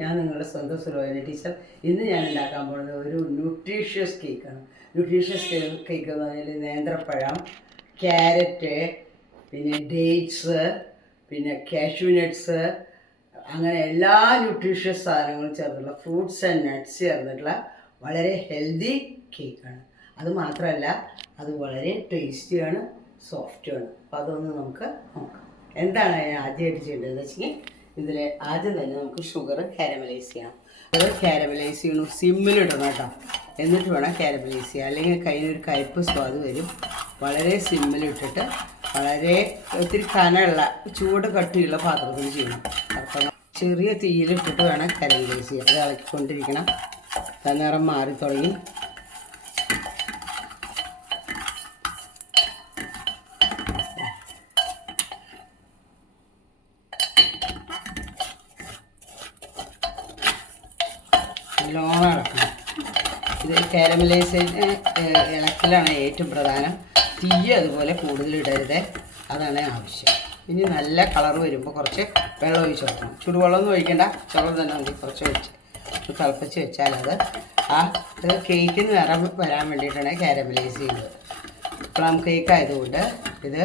ഞാൻ നിങ്ങളുടെ സ്വന്തം സുലോചന ടീച്ചർ. ഇന്ന് ഞാൻ ഉണ്ടാക്കാൻ പോകുന്നത് ഒരു ന്യൂട്രീഷ്യസ് കേക്കാണ് ന്യൂട്രീഷ്യസ് കേക്ക് എന്ന് പറഞ്ഞാൽ നേന്ത്രപ്പഴം ക്യാരറ്റ് പിന്നെ ഡേറ്റ്സ് പിന്നെ കാഷ്യൂ നട്ട്സ് അങ്ങനെ എല്ലാ ന്യൂട്രീഷ്യസ് സാധനങ്ങളും ചേർന്നിട്ടുള്ള ഫ്രൂട്ട്സ് ആൻഡ് നട്ട്സ് ചേർന്നിട്ടുള്ള വളരെ ഹെൽത്തി കേക്കാണ് അത് മാത്രമല്ല അത് വളരെ ടേസ്റ്റിയാണ് സോഫ്റ്റുമാണ് അപ്പോൾ അതൊന്ന് നമുക്ക് നോക്കാം. എന്താണ് അതിന് ആദ്യമായിട്ട് ചെയ്യേണ്ടതെന്ന് വെച്ചെങ്കിൽ ഇതിൽ ആദ്യം തന്നെ നമുക്ക് ഷുഗർ കാരമലൈസ് ചെയ്യണം. അത് കാരമലൈസ് ചെയ്യണം. സിമ്മിലിടണം കേട്ടോ. എന്നിട്ട് വേണം കാരമലൈസ് ചെയ്യാം അല്ലെങ്കിൽ കയ്യിലൊരു കയ്പ്പ് സ്വാദ് വരും. വളരെ സിമ്മിലിട്ടിട്ട് വളരെ ഒത്തിരി കനമുള്ള ചൂട് കട്ടിയുള്ള പാത്രത്തിൽ ചെയ്യണം. അപ്പം ചെറിയ തീയിലിട്ടിട്ട് വേണം കാരമലൈസ് ചെയ്യാം അത് ഇളക്കിക്കൊണ്ടിരിക്കണം. നിറം മാറി തുടങ്ങി നല്ലോണം ഇളക്കണം ഇത് കാരമലൈസേഷൻ ഇളക്കലാണ് ഏറ്റവും പ്രധാനം. തീ അതുപോലെ കൂടുതൽ ഇടരുത്. അതാണ് ആവശ്യം. ഇനി നല്ല കളർ വരുമ്പോൾ കുറച്ച് വെള്ളം ഒഴിച്ച് കൊടുക്കണം. ചുടുവെള്ളമൊന്നും ഒഴിക്കണ്ട. ചുവളം തന്നെ മതി. കുറച്ച് ഒഴിച്ച്. തിളപ്പിച്ച് വെച്ചാൽ അത്. ആ ഇത് കേക്കിന് നിറം വരാൻ വേണ്ടിയിട്ടാണ് കാരമലൈസ് ചെയ്യുന്നത്. പ്ലം കേക്ക് ആയതുകൊണ്ട് ഇത്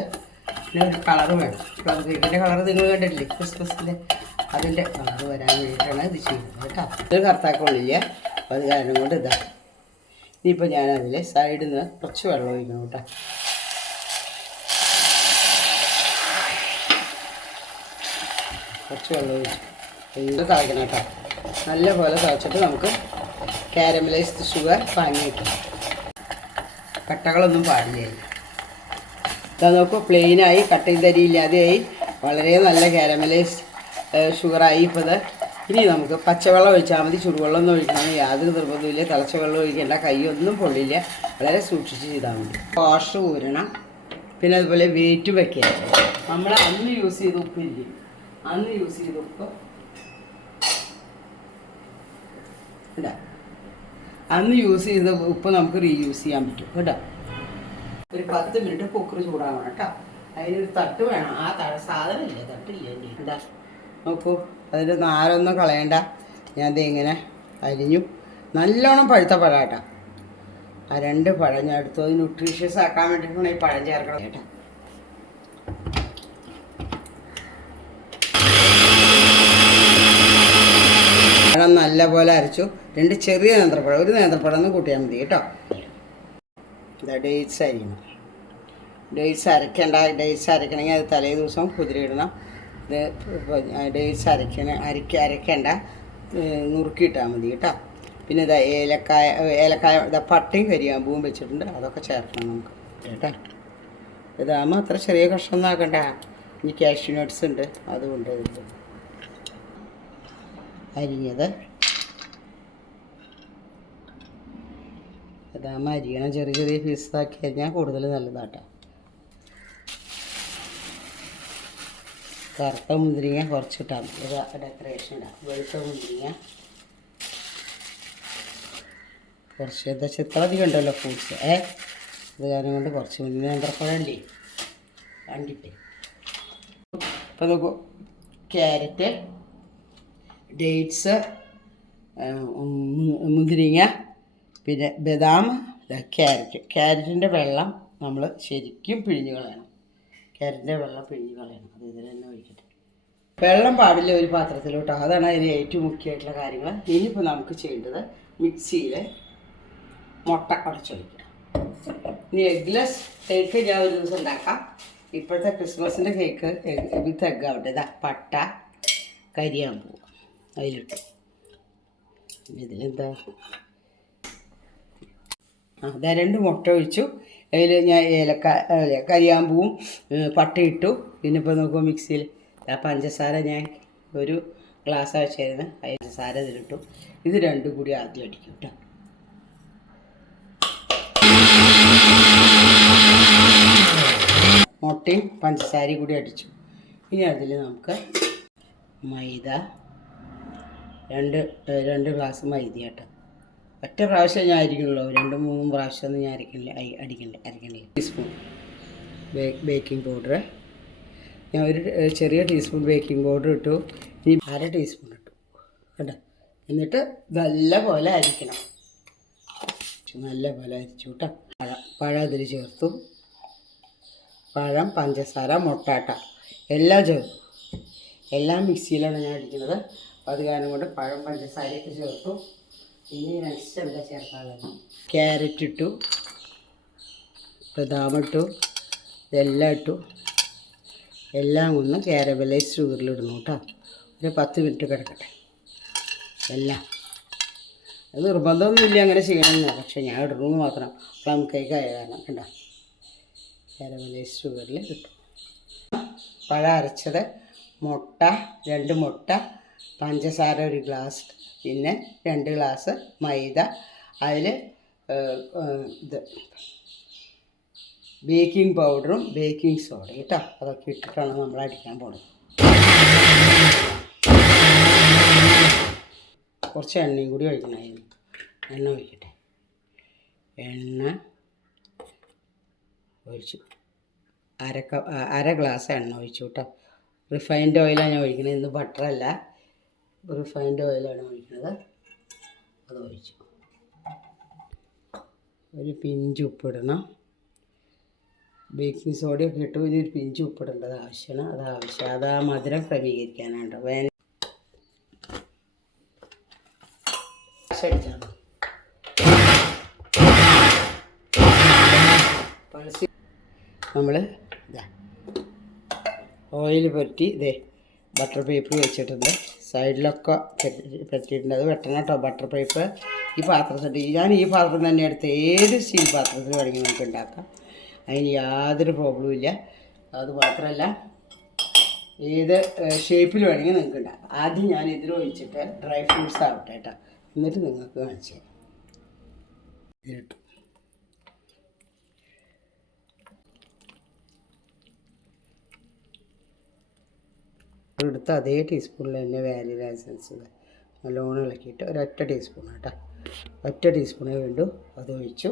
ഒരു കളർ വേണം. പ്ലം കേക്കിന്റെ കളർ നിങ്ങൾ കണ്ടിട്ടില്ലേ? ക്രിസ്മസിന്റെ അതിന്റെ കളർ വരാൻ വേണ്ടിയിട്ടാണ് ഇത് ചെയ്യുന്നത് കേട്ടോ. ഇത് കറുത്താക്കൊള്ളില്ല അപ്പോൾ അത് കാരണം കൊണ്ട് ഇതാ. ഇനിയിപ്പോൾ ഞാനതിൽ സൈഡിൽ നിന്ന് കുറച്ച് വെള്ളം ഒഴിക്കണം കേട്ടോ. കുറച്ച് വെള്ളം ഒഴിച്ചു എന്ത് തിളയ്ക്കണം കേട്ടോ. നല്ലപോലെ തിളച്ചിട്ട് നമുക്ക് കാരമലൈസ്ഡ് ഷുഗർ പാങ്ങി വയ്ക്കാം കട്ടകളൊന്നും പാടില്ല. ഇതാ നോക്കൂ പ്ലെയിനായി കട്ടയും തരിയില്ലാതെയായി വളരെ നല്ല കാരമലൈസ്ഡ് ഷുഗറായി ഇപ്പോൾ ഇത് ഇനി നമുക്ക് പച്ചവെള്ളം ഒഴിച്ചാൽ മതി ചുടുവെള്ളം ഒന്നും ഒഴിക്കണം യാതൊരു നിർബന്ധമില്ല തിളച്ച വെള്ളം ഒഴിക്കേണ്ട കൈയൊന്നും പൊള്ളില്ല. വളരെ സൂക്ഷിച്ച് ചെയ്താൽ മതി. വാഷ് ഊരണം. പിന്നെ അതുപോലെ വെയിറ്റ് വയ്ക്കുക നമ്മൾ അന്ന് യൂസ് ചെയ്ത ഉപ്പില്ലേ അന്ന് യൂസ് ചെയ്ത ഉപ്പ്. അന്ന് യൂസ് ചെയ്ത ഉപ്പ് നമുക്ക് റീയൂസ് ചെയ്യാൻ പറ്റും. കേട്ടോ ഒരു പത്ത് മിനിറ്റ് കുക്കർ ചൂടാവണം കേട്ടോ. അതിനൊരു തട്ട് വേണം. ആ തട സാധനമില്ല? തട്ടില്ല? എന്റെ എന്താ നോക്കൂ. അതിന്റെ നാരൊന്നും കളയണ്ട. ഞാൻ ഇങ്ങനെ അരിഞ്ഞു. നല്ലോണം പഴുത്ത പഴാട്ട. ആ രണ്ട് പഴം ഞാൻ എടുത്തു. ന്യൂട്രീഷ്യസ് ആക്കാൻ വേണ്ടിയിട്ടാണ് ഈ പഴം ചേർക്കണം കേട്ടോ. പഴം നല്ലപോലെ അരച്ചു. രണ്ട് ചെറിയ നേന്ത്രപ്പഴം. ഒരു നേന്ത്രപ്പഴം ഒന്ന് കൂട്ടിയാൽ മതി കേട്ടോ. ഇതാ ഡേറ്റ്സ് അരിയണം. ഡേറ്റ്സ് അരയ്ക്കേണ്ട. ഡേറ്റ്സ് അരയ്ക്കണമെങ്കിൽ അത് തലേ ദിവസം കുതിരയിടണം. ഇത് ഡേറ്റ്സ് അരയ്ക്കണ അരക്ക അരയ്ക്കേണ്ട നുറുക്കിയിട്ടാൽ മതി കേട്ടോ. പിന്നെ ഇതാ ഏലക്കായ ഏലക്കായ ഇതാ പട്ടയും കരിയാമ്പൂവും വെച്ചിട്ടുണ്ട് അതൊക്കെ ചേർക്കണം നമുക്ക് കേട്ടോ. ഇതാകുമ്പോൾ അത്ര ചെറിയ കഷ്ണം ആക്കണ്ട. ഇനി കാഷ്യൂ നട്ട്സ് ഉണ്ട് അതുകൊണ്ട് അരിഞ്ഞത്. ഇതാകുമ്പോൾ അരിയണം ചെറിയ ചെറിയ പീസാക്കി അരിഞ്ഞാൽ കൂടുതൽ നല്ലതാട്ടോ. കറുത്ത മുന്തിരിങ്ങ കുറച്ചിട്ടാൽ മതി. ഡെക്കറേഷൻ ഇടാം. വെളുത്ത മുന്തിരിങ്ങ. കുറച്ച് എന്താ ഇത്ര അധികം ഉണ്ടല്ലോ ഫ്രൂട്ട്സ്. ഏ? ഇത് കാരണം കൊണ്ട് കുറച്ച് മുന്തിരി നേന്ത്രപ്പഴല്ലേ കണ്ടിട്ട്. അപ്പം നോക്കൂ. ക്യാരറ്റ് ഡേറ്റ്സ് മുന്തിരിങ്ങ പിന്നെ ബദാം ക്യാരറ്റ്. ക്യാരറ്റിന്റെ വെള്ളം നമ്മൾ ശരിക്കും പിഴിഞ്ഞ് കളയണം. ക്യാരറ്റിന്റെ വെള്ളം പിഴിഞ്ഞ് കളയണം. അത് ഇതിൽ തന്നെ ഒഴിക്കട്ടെ. വെള്ളം പാടില്ല ഒരു പാത്രത്തിലോട്ടോ. അതാണ് അതിന് ഏറ്റവും മുഖ്യമായിട്ടുള്ള കാര്യങ്ങൾ. ഇനിയിപ്പോൾ നമുക്ക് ചെയ്യേണ്ടത് മിക്സിയിൽ മുട്ട അടച്ചൊഴിക്കുക ഇനി എഗ്ലെസ് കേക്ക് ഞാൻ ഒരു ദിവസം ഉണ്ടാക്കാം. ഇപ്പോഴത്തെ ക്രിസ്മസിന്റെ കേക്ക് വിത്ത് എഗ് ആവട്ടെ. ഇതാ പട്ട കരിയാമ്പൂ അതിലിട്ടു. ഇതിലെന്താ? ആ ഇതാ രണ്ട് മുട്ട ഒഴിച്ചു. അതിൽ ഞാൻ ഏലക്ക കരിയാമ്പൂവും പട്ടയിട്ടു. പിന്നെ ഇപ്പോൾ നോക്കുമ്പോൾ മിക്സിയിൽ ആ പഞ്ചസാര ഞാൻ ഒരു ഗ്ലാസ് വെച്ചായിരുന്നു പഞ്ചസാര ഇതിലിട്ടു. ഇത് രണ്ടും കൂടി ആദ്യം അടിക്കും കേട്ടോ മുട്ടയും പഞ്ചസാരയും കൂടി അടിച്ചു. ഇനി അതിൽ നമുക്ക് മൈദ. രണ്ട് രണ്ട് ഗ്ലാസ് മൈദ കേട്ടോ ഒറ്റ പ്രാവശ്യം ഞാൻ അരിക്കുന്നുള്ളൂ രണ്ടും മൂന്നും പ്രാവശ്യം ഒന്നും ഞാൻ അരക്കണില്ല അരി അടിക്കണില്ല അരക്കണില്ല ടീസ്പൂൺ ബേക്കിംഗ് പൗഡർ ഞാൻ ഒരു ചെറിയ ടീസ്പൂൺ ബേക്കിംഗ് പൗഡർ ഇട്ടു. ഇനി അര ടീസ്പൂൺ ഇട്ടു. കേട്ടോ എന്നിട്ട് നല്ല പോലെ അരിക്കണം. നല്ല പോലെ അരിച്ചു കേട്ടോ. പഴം പഴം അതിൽ ചേർത്തു. പഴം പഞ്ചസാര മുട്ടാട്ട എല്ലാം ചേർത്തു. എല്ലാം മിക്സിയിലാണ് ഞാൻ അടിക്കുന്നത്. അത് കാരണം കൊണ്ട് പഴം പഞ്ചസാരയൊക്കെ ചേർത്തു. ഇനി എന്താ ചേർക്കാനുള്ളത് ക്യാരറ്റ് ഇട്ടു. ബദാം ഇട്ടു. ഇതെല്ലാം ഇട്ടു. എല്ലാം ഒന്ന് കാരമലൈസ് ഷുഗറിലിടുന്നു കേട്ടോ. ഒരു പത്ത് മിനിറ്റ് കിടക്കട്ടെ. എല്ലാം. അത് നിർബന്ധമൊന്നുമില്ല അങ്ങനെ ചെയ്യണമെന്ന്. പക്ഷേ ഞാൻ ഇടുന്നു മാത്രം. പ്ലം കേക്ക് ആയ കാരണം കണ്ട? കാരമലൈസ് ഷുഗറിൽ കിട്ടും പഴം അരച്ചത് മുട്ട രണ്ട് മുട്ട പഞ്ചസാര ഒരു ഗ്ലാസ് പിന്നെ രണ്ട് ഗ്ലാസ് മൈദ. അതിൽ ഇത് ബേക്കിംഗ് പൗഡറും ബേക്കിംഗ് സോഡയും കേട്ടോ. അതൊക്കെ ഇട്ടിട്ടാണ് നമ്മൾ അടിക്കാൻ പോകുന്നത് കുറച്ച് എണ്ണയും കൂടി ഒഴിക്കണമായിരുന്നു എണ്ണ ഒഴിക്കട്ടെ. എണ്ണ ഒഴിച്ചു. അര അര ഗ്ലാസ് എണ്ണ ഒഴിച്ചു കേട്ടോ. റിഫൈൻഡ് ഓയിലാണ് ഞാൻ ഒഴിക്കണത് ഇന്ന് ബട്ടറല്ല. റിഫൈൻഡ് ഓയിലാണ് ഒഴിക്കുന്നത് അത് ഒഴിച്ചു ഒരു പിഞ്ച് ഉപ്പിടണം. ബേക്കിംഗ് സോഡയൊക്കെ ഇട്ട് ഒരു പിഞ്ച് ഉപ്പിടേണ്ടത് ആവശ്യമാണ്. അത് ആവശ്യം. അത് ആ മധുരം ക്രമീകരിക്കാനാണ് വേന പൾസി നമ്മൾ ഇതാ. ഓയിൽ പറ്റി ഇതേ ബട്ടർ പേപ്പർ വെച്ചിട്ടുണ്ട്. സൈഡിലൊക്കെ പറ്റി- പറ്റിയിട്ടുണ്ട് അത് വെട്ടണം കേട്ടോ ബട്ടർ പേപ്പർ ഈ പാത്രത്തിൽ ഞാൻ ഈ പാത്രം തന്നെ എടുത്ത് ഏത് സ്റ്റീൽ പാത്രത്തിൽ വേണമെങ്കിൽ നമുക്ക് ഉണ്ടാക്കാം. അതിന് യാതൊരു പ്രോബ്ലവും ഇല്ല. അത് മാത്രമല്ല ഏത് ഷേപ്പിൽ വേണമെങ്കിൽ നിങ്ങൾക്ക് ഉണ്ടാക്കാം. ആദ്യം ഞാൻ ഇതിൽ ഒഴിച്ചിട്ട് ഡ്രൈ ഫ്രൂട്ട്സ് ആവട്ടെ കേട്ടോ. എന്നിട്ട് നിങ്ങൾക്ക് കാണിച്ചു തരാം. എടുത്ത അതേ ടീസ്പൂണിൽ തന്നെ വാനില എസൻസ് നല്ലോണം ഇളക്കിയിട്ട് ഒരൊറ്റ ടീസ്പൂൺ കേട്ടോ ഒറ്റ ടീസ്പൂണേ വേണ്ടു. അത് ഒഴിച്ചു.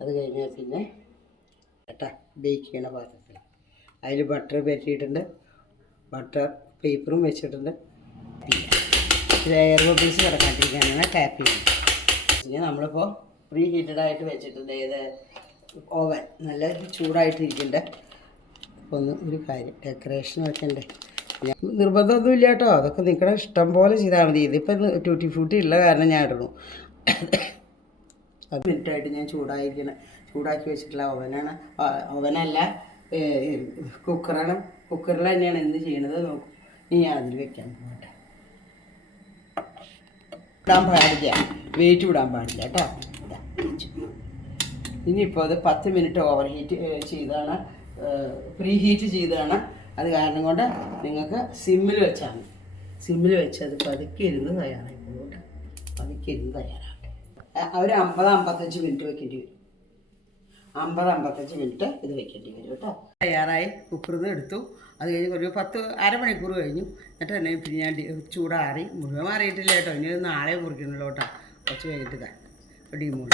അത് കഴിഞ്ഞാൽ പിന്നെ കേട്ടോ ബേക്ക് ചെയ്യണ പാത്രത്തിൽ അതിൽ ബട്ടർ പറ്റിയിട്ടുണ്ട് ബട്ടർ പേപ്പറും വെച്ചിട്ടുണ്ട്. എയർ ബബിൾസ് കിടക്കാണ്ടിരിക്കാനാണ് ടാപ്പ് ചെയ്യുന്നത് നമ്മളിപ്പോൾ പ്രീ ഹീറ്റഡ് ആയിട്ട് വെച്ചിട്ടുണ്ട്. ഏത്? ഓവൻ നല്ല ചൂടായിട്ടിരിക്കുന്നുണ്ട് അപ്പോൾ ഒന്ന് ഒരു കാര്യം ഡെക്കറേഷൻ വെക്കണ്ടേ. നിർബന്ധമൊന്നുമില്ല കേട്ടോ. അതൊക്കെ നിങ്ങളുടെ ഇഷ്ടം പോലെ ചെയ്താൽ മതി. ഇതിപ്പോൾ ട്യൂട്ടി ഫ്രൂട്ടി ഉള്ള കാരണം ഞാൻ ഇടുന്നു. അത് മിനിറ്റായിട്ട് ഞാൻ ചൂടായിരിക്കണം ചൂടാക്കി വെച്ചിട്ടുള്ള ഓവനാണ് ഓവനല്ല കുക്കറാണ് കുക്കറിൽ തന്നെയാണ് എന്ത് ചെയ്യണത് നോക്കും. ഇനി ഞാൻ അതിൽ വെക്കാൻ പോകട്ടെ. ഇടാൻ പാടില്ല. വെയിറ്റ് വിടാൻ പാടില്ല കേട്ടോ. ഇനിയിപ്പോൾ അത് പത്ത് മിനിറ്റ് ഓവർ ഹീറ്റ് ചെയ്താണ്. പ്രീ ഹീറ്റ് ചെയ്തതാണ് അത് കാരണം കൊണ്ട് നിങ്ങൾക്ക് സിമ്മിൽ വെച്ചാൽ മതി. സിമ്മിൽ വെച്ച് അത് പതുക്കെ ഇരുന്ന് തയ്യാറായി പോകും കേട്ടോ. പതുക്കെ ഇരുന്ന് തയ്യാറാകട്ടെ അവർ അമ്പത് അമ്പത്തഞ്ച് മിനിറ്റ് വെക്കേണ്ടി വരും. അമ്പത് അമ്പത്തഞ്ച് മിനിറ്റ് ഇത് വെക്കേണ്ടി വരും കേട്ടോ. തയ്യാറായി കുക്കറിന്ന് എടുത്തു. അത് കഴിഞ്ഞ് ഒരു പത്ത് അരമണിക്കൂർ കഴിഞ്ഞു. എന്നിട്ട് തന്നെ പിന്നെ ഞാൻ ചൂടാറി. മുഴുവൻ മാറിയിട്ടില്ല കേട്ടോ. ഇനി നാളെ മുറിക്കണല്ലോ കേട്ടോ. കുറച്ച് കഴിഞ്ഞിട്ട് ഇതാ. ആയി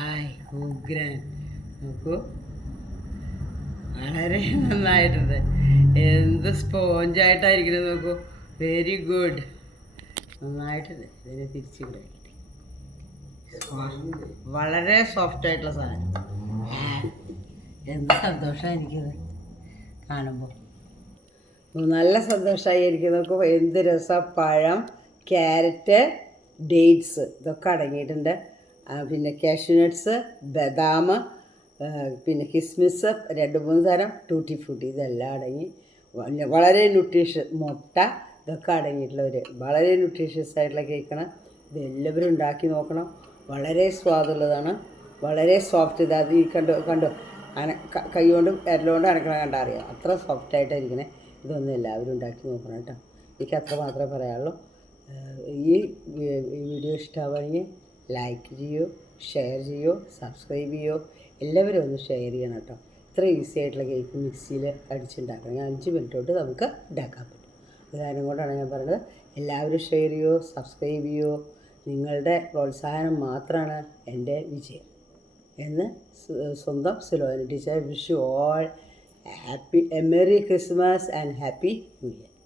ആയ് ഉഗ്രൻ. നോക്കൂ. വളരെ നന്നായിട്ടുണ്ട്. എന്ത് സ്പോഞ്ചായിട്ടായിരിക്കുന്നത് നോക്കൂ. വെരി ഗുഡ് നന്നായിട്ടുണ്ട്. ഇതിനെ തിരിച്ചു കൂടെ വളരെ സോഫ്റ്റ് ആയിട്ടുള്ള സാധനം. എന്ത് സന്തോഷമാണ് എനിക്കത് കാണുമ്പോൾ നല്ല സന്തോഷമായി എനിക്ക് നോക്കുമ്പോൾ എന്ത് രസം. പഴം ക്യാരറ്റ് ഡേറ്റ്സ് ഇതൊക്കെ അടങ്ങിയിട്ടുണ്ട്. പിന്നെ കാഷ്യൂനട്ട്സ് ബദാം പിന്നെ കിസ്മിസ് രണ്ട് മൂന്ന് തരം ടൂട്ടി ഫ്രൂട്ടി ഇതെല്ലാം അടങ്ങി. വളരെ ന്യൂട്രീഷ്യസ് മുട്ട ഇതൊക്കെ അടങ്ങിയിട്ടുള്ള ഒരു വളരെ ന്യൂട്രീഷ്യസ് ആയിട്ടുള്ള കേക്കാണ്. ഇത് എല്ലാവരും ഉണ്ടാക്കി നോക്കണം. വളരെ സ്വാദുള്ളതാണ്. വളരെ സോഫ്റ്റ് ഇത്. അത് ഈ കണ്ടു കണ്ടു? അന കൈ കൊണ്ടും വിരലുകൊണ്ട് അനക്കണ കണ്ടാൽ അറിയാം. അത്ര സോഫ്റ്റ് ആയിട്ടായിരിക്കണേ. ഇതൊന്നും എല്ലാവരും ഉണ്ടാക്കി നോക്കണം കേട്ടോ. എനിക്ക് അത്ര മാത്രമേ പറയാനുള്ളൂ. ഈ വീഡിയോ ഇഷ്ടമാവുകയാണെങ്കിൽ ലൈക്ക് ചെയ്യൂ. ഷെയർ ചെയ്യോ സബ്സ്ക്രൈബ് ചെയ്യോ എല്ലാവരും ഒന്ന് ഷെയർ ചെയ്യണം കേട്ടോ. ഇത്ര ഈസി ആയിട്ടുള്ള കേക്ക് മിക്സിയിൽ അടിച്ചുണ്ടാക്കണം. ഞാൻ അഞ്ച് മിനിറ്റ് തൊട്ട് നമുക്ക് ഉണ്ടാക്കാൻ പറ്റും. അത് കൊണ്ടാണ് ഞാൻ പറഞ്ഞത്. എല്ലാവരും ഷെയർ ചെയ്യോ സബ്സ്ക്രൈബ് ചെയ്യോ. നിങ്ങളുടെ പ്രോത്സാഹനം മാത്രമാണ് എന്റെ വിജയം. എന്ന് സ്വ- സ്വന്തം Sulona teacher wish you all happy merry Christmas and happy new year